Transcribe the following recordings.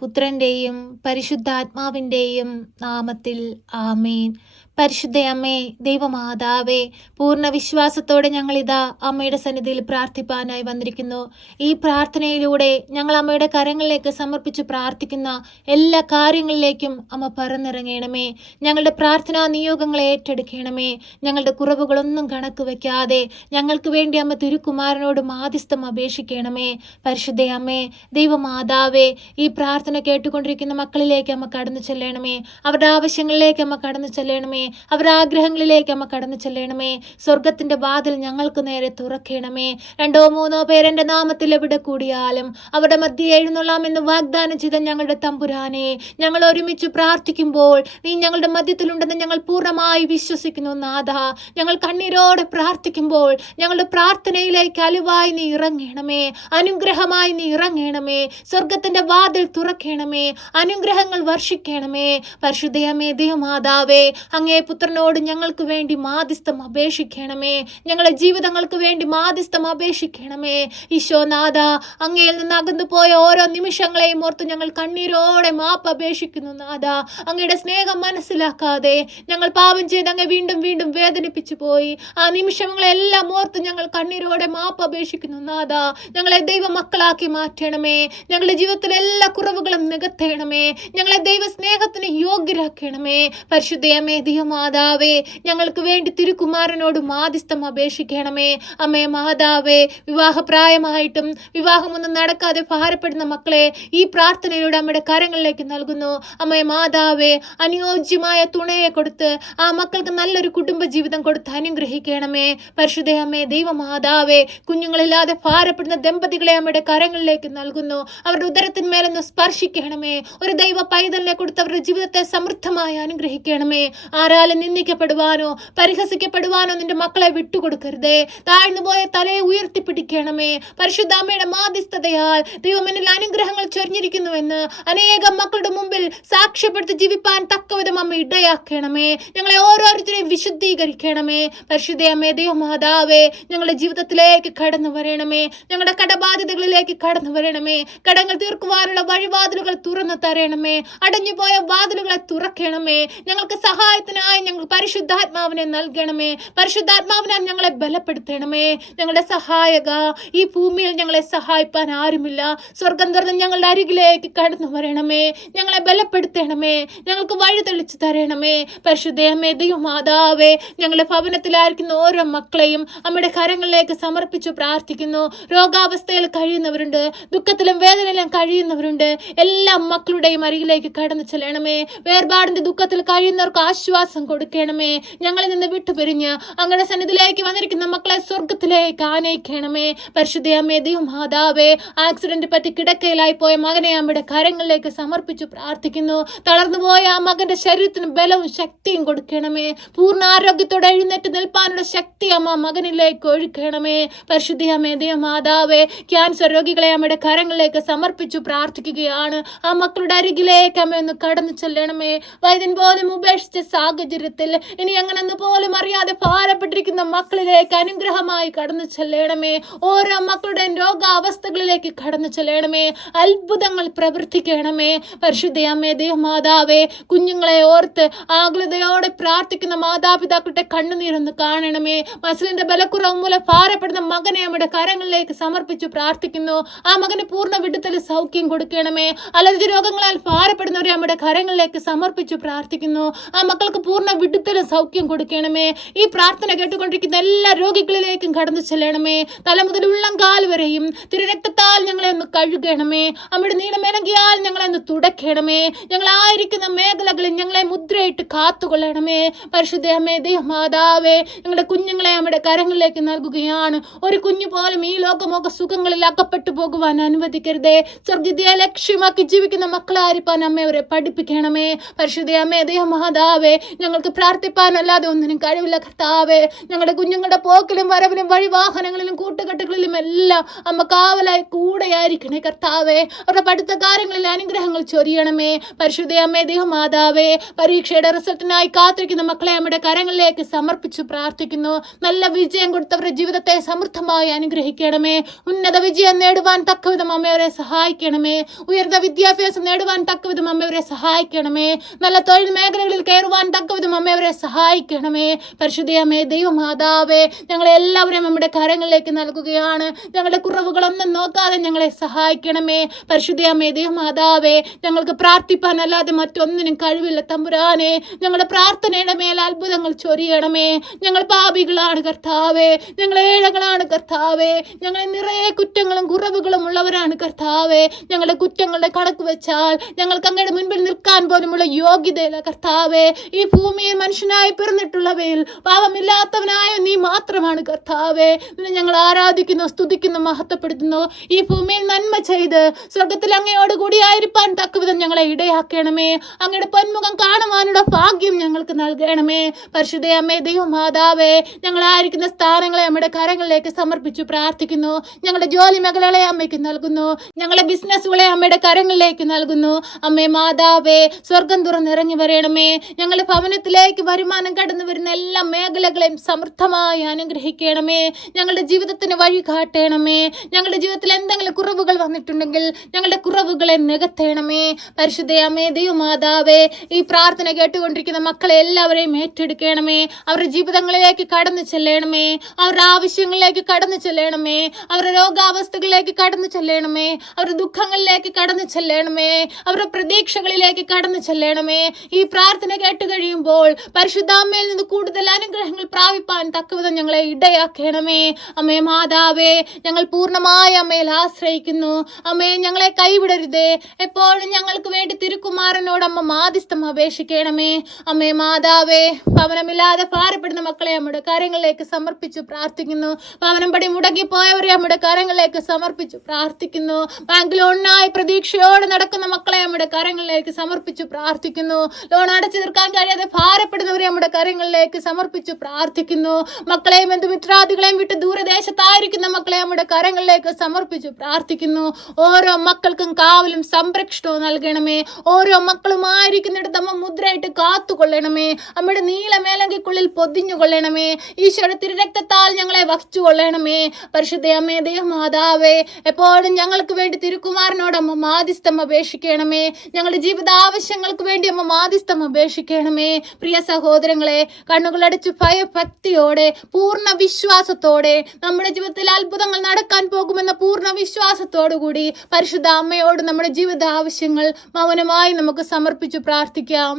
പുത്രൻ്റെയും പരിശുദ്ധാത്മാവിൻ്റെയും നാമത്തിൽ ആമേൻ. പരിശുദ്ധ അമ്മേ, ദൈവമാതാവേ, പൂർണ്ണ വിശ്വാസത്തോടെ ഞങ്ങളിതാ അമ്മയുടെ സന്നിധിയിൽ പ്രാർത്ഥിപ്പാനായി വന്നിരിക്കുന്നു. ഈ പ്രാർത്ഥനയിലൂടെ ഞങ്ങൾ അമ്മയുടെ കരങ്ങളിലേക്ക് സമർപ്പിച്ച് പ്രാർത്ഥിക്കുന്ന എല്ലാ കാര്യങ്ങളിലേക്കും അമ്മ പറന്നിറങ്ങണമേ. ഞങ്ങളുടെ പ്രാർത്ഥനാ നിയോഗങ്ങളെ ഏറ്റെടുക്കണമേ. ഞങ്ങളുടെ കുറവുകളൊന്നും കണക്ക് വയ്ക്കാതെ ഞങ്ങൾക്ക് വേണ്ടി അമ്മ തിരുക്കുമാരനോട് മാധ്യസ്ഥം അപേക്ഷിക്കണമേ. പരിശുദ്ധ അമ്മേ, ദൈവമാതാവേ, ഈ പ്രാർത്ഥന കേട്ടുകൊണ്ടിരിക്കുന്ന മക്കളിലേക്ക് അമ്മ കടന്നു ചെല്ലണമേ. അവരുടെ ആവശ്യങ്ങളിലേക്ക് അമ്മ കടന്നു ചെല്ലണമേ. അവരുടെ ആഗ്രഹങ്ങളിലേക്ക് അമ്മ കടന്നു ചെല്ലണമേ. സ്വർഗത്തിന്റെ വാതിൽ ഞങ്ങൾക്ക് നേരെ തുറക്കണമേ. 2-3 പേർ എൻ്റെ നാമത്തിൽ എവിടെ കൂടിയാലും അവരുടെ മധ്യ എഴുന്നള്ളാമെന്ന് വാഗ്ദാനം ചെയ്ത ഞങ്ങളുടെ തമ്പുരാനെ, ഞങ്ങൾ ഒരുമിച്ച് പ്രാർത്ഥിക്കുമ്പോൾ നീ ഞങ്ങളുടെ മധ്യത്തിലുണ്ടെന്ന് ഞങ്ങൾ പൂർണ്ണമായി വിശ്വസിക്കുന്നു. നാഥ, ഞങ്ങൾ കണ്ണീരോടെ പ്രാർത്ഥിക്കുമ്പോൾ ഞങ്ങളുടെ പ്രാർത്ഥനയിലേക്ക് അലിവായി നീ ഇറങ്ങണമേ. അനുഗ്രഹമായി നീ ഇറങ്ങണമേ. സ്വർഗത്തിന്റെ വാതിൽ തുറക്കണമേ. അനുഗ്രഹങ്ങൾ വർഷിക്കണമേ. പരിശുദ്ധയമേ, ദൈവമാതാവേ, അങ്ങേ പുത്രനോട് ഞങ്ങൾക്ക് വേണ്ടി മാധ്യസ്ഥം അപേക്ഷിക്കണമേ. ഞങ്ങളുടെ ജീവിതങ്ങൾക്ക് വേണ്ടി മാധ്യസ്ഥം അപേക്ഷിക്കണമേ. ഈശോനാഥ, അങ്ങയിൽ നിന്ന് അകന്നു പോയ ഓരോ നിമിഷങ്ങളെയും ഓർത്ത് ഞങ്ങൾ കണ്ണീരോടെ മാപ്പ് അപേക്ഷിക്കുന്നു. നാഥ, അങ്ങയുടെ സ്നേഹം മനസ്സിലാക്കാതെ ഞങ്ങൾ പാപം ചെയ്ത് അങ്ങ് വീണ്ടും വീണ്ടും വേദനിപ്പിച്ചു പോയി. ആ നിമിഷങ്ങളെല്ലാം ഓർത്ത് ഞങ്ങൾ കണ്ണീരോടെ മാപ്പ് അപേക്ഷിക്കുന്നു. നാഥ, ഞങ്ങളെ ദൈവ മക്കളാക്കി മാറ്റണമേ. ഞങ്ങളുടെ ജീവിതത്തിലെ എല്ലാ കുറവുകളും നികത്തേണമേ. ഞങ്ങളെ ദൈവ സ്നേഹത്തിന് യോഗ്യരാക്കണമേ. പരിശുദ്ധയമേ, മാതാവേ, ഞങ്ങൾക്ക് വേണ്ടി തിരുക്കുമാരനോട് മാധ്യസ്ഥം അപേക്ഷിക്കണമേ. അമ്മേ മാതാവേ, വിവാഹപ്രായമായിട്ടും വിവാഹമൊന്നും നടക്കാതെ ഭാരപ്പെടുന്ന മക്കളെ ഈ പ്രാർത്ഥനയിലൂടെ അമ്മയുടെ കരങ്ങളിലേക്ക് നൽകുന്നു. അമ്മേ മാതാവേ, അനുയോജ്യമായ തുണയെ കൊടുത്ത് ആ മക്കൾക്ക് നല്ലൊരു കുടുംബ ജീവിതം കൊടുത്ത് അനുഗ്രഹിക്കണമേ. പരിശുദ്ധയമ്മേ, ദൈവമാതാവേ, കുഞ്ഞുങ്ങളില്ലാതെ ഭാരപ്പെടുന്ന ദമ്പതികളെ അമ്മയുടെ കരങ്ങളിലേക്ക് നൽകുന്നു. അവരുടെ ഉദരത്തിന്മേലൊന്ന് സ്പർശിക്കണമേ. ഒരു ദൈവ പൈതലിനെ കൊടുത്ത് അവരുടെ ജീവിതത്തെ സമൃദ്ധമായി അനുഗ്രഹിക്കണമേ. ആരാലും നിന്ദിക്കപ്പെടുവാനോ പരിഹസിക്കപ്പെടുവാനോ നിന്റെ മക്കളെ വിട്ടുകൊടുക്കരുതേ. താഴ്ന്നുപോയ തലയെ ഉയർത്തിപ്പിടിക്കണമേ. പരിശുദ്ധാമ്മയുടെ മാധ്യസ്ഥതയാൽ ദൈവം എന്നിൽ അനുഗ്രഹങ്ങൾ ചൊരിഞ്ഞിരിക്കുന്നുവെന്ന് അനേകം മക്കളുടെ മുമ്പിൽ സാക്ഷ്യപ്പെടുത്തി ജീവിപ്പാൻ തക്കവിധം അമ്മ ഇടയാക്കണമേ. ഞങ്ങളെ ഓരോരുത്തരെയും വിശുദ്ധീകരിക്കണമേ. പരിശുദ്ധയമ്മേ, ദൈവമാതാവേ, ഞങ്ങളുടെ ജീവിതത്തിലേക്ക് കടന്നു വരണമേ. ഞങ്ങളുടെ കടബാധ്യതകളിലേക്ക് കടന്നു വരണമേ. കടങ്ങൾ തീർക്കുവാനുള്ള വഴിവാതിലുകൾ തുറന്നു തരണമേ. അടഞ്ഞുപോയ വാതിലുകളെ തുറക്കണമേ. ഞങ്ങൾക്ക് സഹായത്തിനായി ഞങ്ങൾ പരിശുദ്ധാത്മാവിനെ നൽകണമേ. പരിശുദ്ധാത്മാവിനാൽ ഞങ്ങളെ ബലപ്പെടുത്തണമേ. ഞങ്ങളുടെ സഹായക, ഈ ഭൂമിയിൽ ഞങ്ങളെ സഹായിപ്പാൻ ആരുമില്ല. സ്വർഗം തുറന്ന് ഞങ്ങളുടെ അരികിലേക്ക് കടന്നു വരണമേ. ഞങ്ങളെ ബലപ്പെടുത്തണമേ. ഞങ്ങൾക്ക് വഴി തെളിച്ചു തരണമേ. പരിശുദ്ധയമ്മേ, ദൈവമാതാവേ, ഞങ്ങളുടെ ഭവനത്തിലായിരിക്കുന്ന ഓരോ മക്കളെയും അമ്മയുടെ കരങ്ങളിലേക്ക് സമർപ്പിച്ചു പ്രാർത്ഥിക്കുന്നു. രോഗാവസ്ഥയിൽ കഴിയുന്നവരുണ്ട്, ദുഃഖത്തിലും വേദനയിലും കഴിയുന്നവരുണ്ട്. എല്ലാ മക്കളുടെയും അരികിലേക്ക് കടന്നു ചെല്ലണമേ. വേർപാടിന്റെ ദുഃഖത്തിൽ കഴിയുന്നവർക്ക് ആശ്വാസം കൊടുക്കണമേ. ഞങ്ങളിൽ നിന്ന് വിട്ടുപിരിഞ്ഞ് അങ്ങയുടെ സന്നിധിയിലേക്ക് വന്നിരിക്കുന്ന മക്കളെ സ്വർഗത്തിലേക്ക് ആനയിക്കണമേ. പരിശുദ്ധയമ്മേ, ദൈവമാതാവേ, ആക്സിഡന്റ് പറ്റി കിടക്കയിലായി പോയ മകനെ അമ്മയുടെ കരങ്ങളിലേക്ക് സമർപ്പിച്ചു പ്രാർത്ഥിക്കുന്നു. തളർന്നുപോയ ആ മകന്റെ ശരീരത്തിന് ബലവും ശക്തിയും കൊടുക്കണമേ. പൂർണ്ണ ആരോഗ്യത്തോടെ എഴുന്നേറ്റ് നിൽപ്പാനുള്ള ശക്തി അമ്മ മകനിലേക്ക് ഒഴുക്കണമേ. പരിശുദ്ധയമ്മേ, ദൈവമാതാവേ, ക്യാൻസർ രോഗികളെ അമ്മയുടെ കരങ്ങളിലേക്ക് സമർപ്പിച്ചു പ്രാർത്ഥിക്കുകയാണ്. ആ മക്കളുടെ അരികിലേക്ക് അമ്മ ഒന്ന് കടന്നു ചെല്ലണമേ. വൈദ്യൻ പോലും ഉപേക്ഷിച്ച സാഹചര്യത്തിൽ ഇനി അങ്ങനെന്ന് പോലും അറിയാതെ ഭാരപ്പെട്ടിരിക്കുന്ന മക്കളിലേക്ക് അനുഗ്രഹമായി കടന്നു ചെല്ലണമേ. ഓരോ മക്കളുടെയും രോഗാവസ്ഥകളിലേക്ക് കടന്നു ചെല്ലണമേ. അത്ഭുതങ്ങൾ പ്രവർത്തിക്കണമേ. പരിശുദ്ധയമ്മേ, ദൈവമാതാവേ, കുഞ്ഞുങ്ങളെ ഓർത്ത് ആകുലതയോടെ പ്രാർത്ഥിക്കുന്ന മാതാപിതാക്കളുടെ കണ്ണുനീരൊന്ന് കാണണമേ. മസിലിന്റെ ബലക്കുറവ് മൂലം ഭാരപ്പെടുന്ന മകനെ നമ്മുടെ കരങ്ങളിലേക്ക് സമർപ്പിച്ചു പ്രാർത്ഥിക്കുന്നു. ആ മകന് പൂർണ്ണ വിടുതൽ സൗഖ്യം കൊടുക്കണമേ. അലർജി രോഗങ്ങളാൽ ഭാരപ്പെടുന്നവരെ നമ്മുടെ കരങ്ങളിലേക്ക് സമർപ്പിച്ചു പ്രാർത്ഥിക്കുന്നു. ആ മക്കൾക്ക് പൂർണ്ണ വിടുതലും സൗഖ്യം കൊടുക്കണമേ. ഈ പ്രാർത്ഥന കേട്ടുകൊണ്ടിരിക്കുന്ന എല്ലാ രോഗികളിലേക്കും കടന്നു ചെല്ലണമേ. തല മുതൽ ഉള്ളംകാൽ വരെയും തിരുരക്തത്താൽ ഞങ്ങളെ ഒന്ന് കഴുകണമേ. അമ്മയുടെ നീലമേലങ്കിയാൽ ഞങ്ങളെ ഒന്ന് തുടയ്ക്കണമേ. ഞങ്ങളായിരിക്കുന്ന മേഖലകളിൽ ഞങ്ങളെ മുദ്രയിട്ട് കാത്തുകൊള്ളണമേ. പരിശുദ്ധയമ്മേ, ദൈവമാതാവേ, ഞങ്ങളുടെ കുഞ്ഞുങ്ങളെ അമ്മയുടെ കരങ്ങളിലേക്ക് നൽകുകയാണ്. ഒരു കുഞ്ഞു പോലും ഈ ലോകമോക സുഖങ്ങളിൽ അകപ്പെട്ടു പോകുവാൻ അനുവദിക്കരുതേ. സ്വർഗീയ ലക്ഷ്യമാക്കി ജീവിക്കുന്ന മക്കളായിരിക്കാൻ അമ്മ അവരെ പഠിപ്പിക്കണമേ. പരിശുദ്ധയമ്മേ, ദൈവമാതാവേ, ഞങ്ങൾക്ക് പ്രാർത്ഥിപ്പാനല്ലാതെ ഒന്നിനും കഴിവില്ല കർത്താവേ. ഞങ്ങളുടെ കുഞ്ഞുങ്ങളുടെ പോക്കിലും വരവിലും വഴിവാഹനങ്ങളിലും കൂട്ടുകെട്ടുകളിലും എല്ലാം അമ്മ കാവലായി കൂടെയായിരിക്കണേ കർത്താവേ. അവരുടെ പഠിത്ത കാര്യങ്ങളിൽ അനുഗ്രഹങ്ങൾ ചൊരിയണമേ. പരിശുദ്ധ അമ്മേ ദൈവമാതാവേ, പരീക്ഷയുടെ റിസൾട്ടിനായി കാത്തിരിക്കുന്ന മക്കളെ അമ്മയുടെ കരങ്ങളിലേക്ക് സമർപ്പിച്ചു പ്രാർത്ഥിക്കുന്നു. നല്ല വിജയം കൊടുത്തവരുടെ ജീവിതത്തെ സമൃദ്ധമായി അനുഗ്രഹിക്കണമേ. ഉന്നത വിജയം നേടുവാൻ തക്കവിധം അമ്മയവരെ സഹായിക്കണമേ. ഉയർന്ന വിദ്യാഭ്യാസം നേടുവാൻ തക്കവിധം അമ്മയവരെ സഹായിക്കണമേ. നല്ല തൊഴിൽ മേഖലകളിൽ കയറുവാൻ തക്കവിധം അമ്മയവരെ സഹായിക്കണമേ. പരിശുദ്ധ അമ്മേ ദൈവമാതാവേ, ഞങ്ങളെ എല്ലാവരും നമ്മുടെ കരങ്ങളിലേക്ക് നൽകുകയാണ്. ഞങ്ങളുടെ കുറവുകളൊന്നും നോക്കാതെ ഞങ്ങളെ സഹായിക്കണമേ. പരിശുദ്ധ അമ്മേ ദൈവമാതാവേ, ഞങ്ങൾക്ക് പ്രാർത്ഥിപ്പാനല്ലാതെ മറ്റൊന്നിനും കഴിവില്ല തമ്പുരാനെ. ഞങ്ങളുടെ പ്രാർത്ഥനയുടെ മേൽ അത്ഭുതങ്ങൾ ചൊരിയണമേ. ഞങ്ങൾ പാപികളാണ് കർത്താവേ, ഞങ്ങൾ ഏഴകളാണ് കർത്താവേ. ഞങ്ങൾ നിറയെ കുറ്റങ്ങളും കുറവുകളും ഉള്ളവരാണ് കർത്താവേ. ഞങ്ങളുടെ കുറ്റങ്ങളുടെ കണക്ക് വെച്ചാൽ ഞങ്ങൾക്ക് അങ്ങയുടെ മുൻപിൽ നിൽക്കാൻ പോലുമുള്ള യോഗ്യതയില്ല കർത്താവേ. ഈ ഭൂമിയിൽ മനുഷ്യനായി പിറന്നിട്ടുള്ളവയിൽ പാപമില്ലാത്തവനായ നീ മാത്രമാണ് കർത്താവേ. നിന്നെ ഞങ്ങൾ ആരാധിക്കുന്നു, സ്തുതിക്കുന്നു, മഹത്വപ്പെടുത്തുന്നു. ഈ ഭൂമിയിൽ നന്മ ചെയ്ത് സ്വർഗത്തിൽ അങ്ങയോട് കൂടിയായിരിക്കാൻ തക്കവിധം ഞങ്ങളെ ഇടയാക്കണമേ. അങ്ങയുടെ പൊന്മുഖം കാണുവാനുള്ള ഭാഗ്യം ഞങ്ങൾക്ക് നൽകണമേ. പരിശുദ്ധ അമ്മേ ദൈവമാതാവേ, ഞങ്ങളായിരിക്കുന്ന സ്ഥാനങ്ങളെ അമ്മയുടെ കരങ്ങളിലേക്ക് സമർപ്പിച്ചു പ്രാർത്ഥിക്കുന്നു. ഞങ്ങളുടെ ജോലി മേഖലകളെ അമ്മയ്ക്ക് നൽകുന്നു. ഞങ്ങളുടെ ബിസിനസ്സുകളെ അമ്മയുടെ കരങ്ങളിലേക്ക് നൽകുന്നു. അമ്മേ മാതാവേ, സ്വർഗം തുറന്നിറങ്ങി വരണമേ. ഞങ്ങളുടെ ഭവനത്തിലേക്ക് വരുമാനം കടന്നു വരുന്ന എല്ലാ മേഖലകളെയും സമൃദ്ധമായി അനുഗ്രഹിക്കണമേ. ഞങ്ങളുടെ ജീവിതത്തിന് വഴി കാട്ടണമേ. ഞങ്ങളുടെ ജീവിതത്തിൽ എന്തെങ്കിലും കുറവുകൾ വന്നിട്ടുണ്ടെങ്കിൽ ഞങ്ങളുടെ കുറവുകളെ നികത്തണമേ. പരിശുദ്ധ അമ്മേ ദൈവമാതാവേ, ഈ പ്രാർത്ഥന കേട്ടുകൊണ്ടിരിക്കുന്ന മക്കളെ എല്ലാവരെയും ഏറ്റെടുക്കണമേ. അവരുടെ ജീവിതങ്ങളിലേക്ക് കടന്നു ചെല്ലണമേ. അവരുടെ ആവശ്യങ്ങളിലേക്ക് കടന്നു ചെല്ലണമേ. അവരുടെ രോഗാവസ്ഥകളിലേക്ക് കടന്നു ചെല്ലണമേ. അവരുടെ ദുഃഖങ്ങളിലേക്ക് കടന്നു ചെല്ലണമേ. അവരുടെ പ്രതീക്ഷകളിലേക്ക് കടന്നു ചെല്ലണമേ. ഈ പ്രാർത്ഥന കേട്ട് കഴിയുമ്പോൾ പരിശുദ്ധ അമ്മയിൽ നിന്ന് കൂടുതൽ അനുഗ്രഹങ്ങൾ പ്രാപിപ്പാൻ തക്കവിധം ഞങ്ങളെ ഇടയാക്കണമേ. അമ്മേ മാതാവേ, ഞങ്ങൾ പൂർണ്ണമായ അമ്മയിൽ ആശ്രയിക്കുന്നു. അമ്മേ, ഞങ്ങളെ കൈവിടരുതേ. എപ്പോഴും ഞങ്ങൾക്ക് വേണ്ടി തിരുക്കുമാരനോട് അമ്മ മാധ്യസ്ഥം അപേക്ഷിക്കണമേ. അമ്മേ മാതാവേ, ഭവനമില്ലാതെ ഭാരപ്പെടുന്ന മക്കളെ നമ്മുടെ കാര്യങ്ങളിലേക്ക് സമർപ്പിച്ചു പ്രാർത്ഥിക്കുന്നു. ഭവനം പടി മുടങ്ങിപ്പോയവരെ നമ്മുടെ കാര്യങ്ങളിലേക്ക് സമർപ്പിച്ചു പ്രാർത്ഥിക്കുന്നു. ബാങ്ക് ലോണിനായി പ്രതീക്ഷയോടെ നടക്കുന്ന മക്കളെ നമ്മുടെ കാര്യങ്ങളിലേക്ക് സമർപ്പിച്ചു പ്രാർത്ഥിക്കുന്നു. ലോൺ അടച്ചു തീർക്കാൻ കഴിയാതെ ഭാരപ്പെടുന്നവരെ നമ്മുടെ കാര്യങ്ങളിലേക്ക് സമർപ്പിച്ചു പ്രാർത്ഥിക്കുന്നു. മക്കളെയും ബന്ധുമിത്രാദികളെയും വിട്ട് ദൂരദേശത്തായിരിക്കുന്ന മക്കളെ നമ്മുടെ കാര്യങ്ങളിലേക്ക് സമർപ്പിച്ചു പ്രാർത്ഥിക്കുന്നു. ഓരോ മക്കൾക്കും കാവലും സംരക്ഷണവും നൽകണമേ. ഓരോ മക്കളുമായിരിക്കുന്നിടത്ത് അമ്മ മുദ്രയിട്ട് കാത്തുകൊള്ളണമേ. അമ്മയുടെ നീല മേലങ്കിക്കുള്ളിൽ പൊതിഞ്ഞുകൊള്ളണമേ. ഈശോയുടെ തിരുരക്തത്താൽ ഞങ്ങളെ വഹിച്ചു കൊള്ളണമേ. പരിശുദ്ധ അമ്മേ ദൈവമാതാവേ, എപ്പോഴും ഞങ്ങൾക്ക് വേണ്ടി തിരുക്കുമാരനോട് അമ്മ മാധ്യസ്ഥം അപേക്ഷിക്കണമേ. ഞങ്ങളുടെ ജീവിത ആവശ്യങ്ങൾക്ക് വേണ്ടി അമ്മ മാധ്യസ്ഥം അപേക്ഷിക്കണമേ. പ്രിയ സഹോദരങ്ങളെ, കണ്ണുകളടച്ച് ഭയഭക്തിയോടെ പൂർണ്ണ വിശ്വാസത്തോടെ നമ്മുടെ ജീവിതത്തിൽ അത്ഭുതങ്ങൾ നടക്കാൻ പോകുമെന്ന പൂർണ്ണ വിശ്വാസത്തോടുകൂടി പരിശുദ്ധ അമ്മയോട് നമ്മുടെ ജീവിത ആവശ്യങ്ങൾ മൗനമായി നമുക്ക് സമർപ്പിച്ചു പ്രാർത്ഥിക്കാം.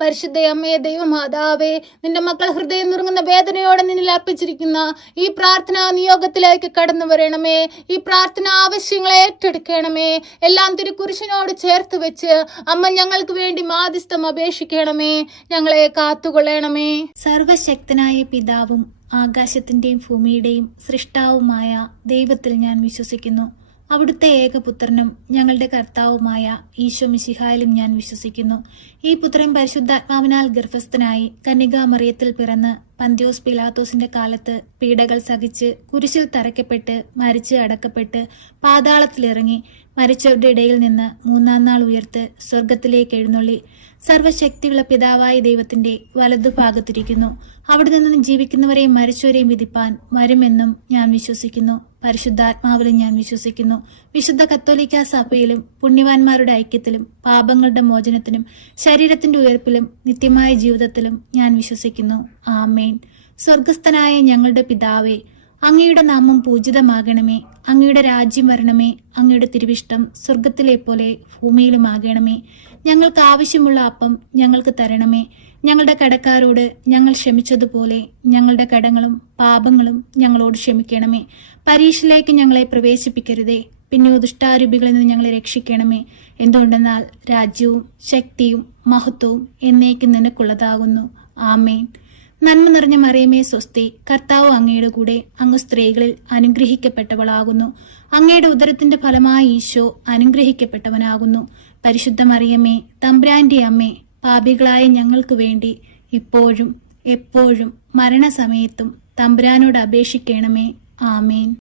പരിശുദ്ധ അമ്മയെ ദൈവമാതാവേ, നിന്റെ മക്കൾ ഹൃദയം നുറുങ്ങുന്ന വേദനയോടെ നിന്നിൽ അർപ്പിച്ചിരിക്കുന്ന ഈ പ്രാർത്ഥനാ നിയോഗത്തിലേക്ക് കടന്നു വരണമേ. ഈ പ്രാർത്ഥനാ ആവശ്യങ്ങളെ ഏറ്റെടുക്കണമേ. എല്ലാം തിരുക്കുരിശിനോട് ചേർത്ത് വെച്ച് അമ്മ ഞങ്ങൾക്ക് വേണ്ടി മാധ്യസ്ഥം അപേക്ഷിക്കണമേ. ഞങ്ങളെ കാത്തുകൊള്ളണമേ. സർവശക്തനായ പിതാവും ആകാശത്തിന്റെയും ഭൂമിയുടെയും സൃഷ്ടാവുമായ ദൈവത്തിൽ ഞാൻ വിശ്വസിക്കുന്നു. അവിടുത്തെ ഏകപുത്രനും ഞങ്ങളുടെ കർത്താവുമായ ഈശോ മിശിഹായിലും ഞാൻ വിശ്വസിക്കുന്നു. ഈ പുത്രൻ പരിശുദ്ധാത്മാവിനാൽ ഗർഭസ്ഥനായി കന്യകാമറിയത്തിൽ പിറന്ന് പന്തിയോസ് പിലാത്തോസിന്റെ കാലത്ത് പീഡകൾ സഹിച്ച് കുരിശിൽ തറയ്ക്കപ്പെട്ട് മരിച്ച് അടക്കപ്പെട്ട് പാതാളത്തിലിറങ്ങി മരിച്ചവരുടെ ഇടയിൽ നിന്ന് മൂന്നാം നാൾ ഉയർത്ത് സ്വർഗത്തിലേക്ക് എഴുന്നള്ളി സർവശക്തിയുള്ള പിതാവായ ദൈവത്തിന്റെ വലതുഭാഗത്തിരിക്കുന്നു. അവിടെ നിന്ന് ജീവിക്കുന്നവരെയും മരിച്ചവരെയും വിധിപ്പാൻ വരുമെന്നും ഞാൻ വിശ്വസിക്കുന്നു. പരിശുദ്ധാത്മാവിലും ഞാൻ വിശ്വസിക്കുന്നു. വിശുദ്ധ കത്തോലിക്ക സഭയിലും പുണ്യവാന്മാരുടെ ഐക്യത്തിലും പാപങ്ങളുടെ മോചനത്തിനും ശരീരത്തിന്റെ ഉയർപ്പിലും നിത്യമായ ജീവിതത്തിലും ഞാൻ വിശ്വസിക്കുന്നു. ആമേൻ. സ്വർഗസ്ഥനായ ഞങ്ങളുടെ പിതാവേ, അങ്ങയുടെ നാമം പൂജിതമാകണമേ. അങ്ങയുടെ രാജ്യം വരണമേ. അങ്ങയുടെ തിരുവിഷ്ടം സ്വർഗത്തിലെ പോലെ ഭൂമിയിലുമാകണമേ. ഞങ്ങൾക്ക് ആവശ്യമുള്ള അപ്പം ഞങ്ങൾക്ക് തരണമേ. ഞങ്ങളുടെ കടക്കാരോട് ഞങ്ങൾ ക്ഷമിച്ചതുപോലെ ഞങ്ങളുടെ കടങ്ങളും പാപങ്ങളും ഞങ്ങളോട് ക്ഷമിക്കണമേ. പരീക്ഷയിലേക്ക് ഞങ്ങളെ പ്രവേശിപ്പിക്കരുതേ, പിന്നെ ദുഷ്ടാരൂപികളിൽ നിന്ന് ഞങ്ങളെ രക്ഷിക്കണമേ. എന്തുകൊണ്ടെന്നാൽ രാജ്യവും ശക്തിയും മഹത്വവും എന്നേക്കും നിനക്കുള്ളതാകുന്നു. ആമേൻ. നന്മ നിറഞ്ഞ മറിയമേ സ്വസ്തി, കർത്താവ് അങ്ങയുടെ കൂടെ, അങ്ങ് സ്ത്രീകളിൽ അനുഗ്രഹിക്കപ്പെട്ടവളാകുന്നു. അങ്ങയുടെ ഉദരത്തിന്റെ ഫലമായി ഈശോ അനുഗ്രഹിക്കപ്പെട്ടവനാകുന്നു. പരിശുദ്ധ മറിയമേ, തമ്പുരാന്റെ അമ്മേ, പാപികളായ ഞങ്ങൾക്ക് വേണ്ടി ഇപ്പോഴും എപ്പോഴും മരണസമയത്തും തമ്പുരാനോട് അപേക്ഷിക്കണമേ. ആമേൻ.